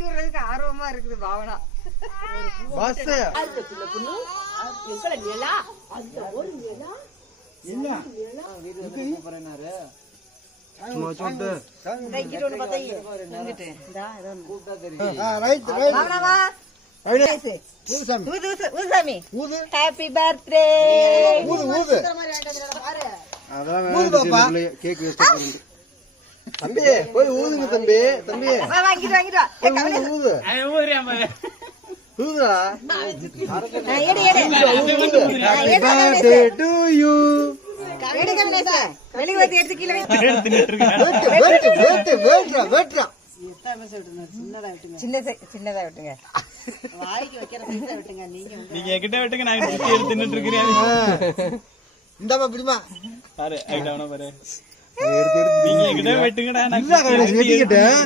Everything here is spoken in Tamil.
தூக்கி விடுறதுக்கு ஆர்வமா இருக்குது பாவனா. Bus happy birthday. தம்பி போய் ஊதுங்க தம்பி. தம்பி வாங்கிட்டு ஊது ஊதுடா. மெழுகுவத்தி எடுத்து கீழே சின்னதா விட்டுங்க. வாய்க்கு வைக்கிற விட்டுங்க. நீங்க என்கிட்ட விட்டுங்க. நான் தின்னுட்டு இருக்கிறேன். இந்தாமா பிடிமா பாரு ஐட்டவன பாரு. நீங்க என்கிட்ட விட்டுங்கடா. நான் வெட்டிக்கிட்டேன்.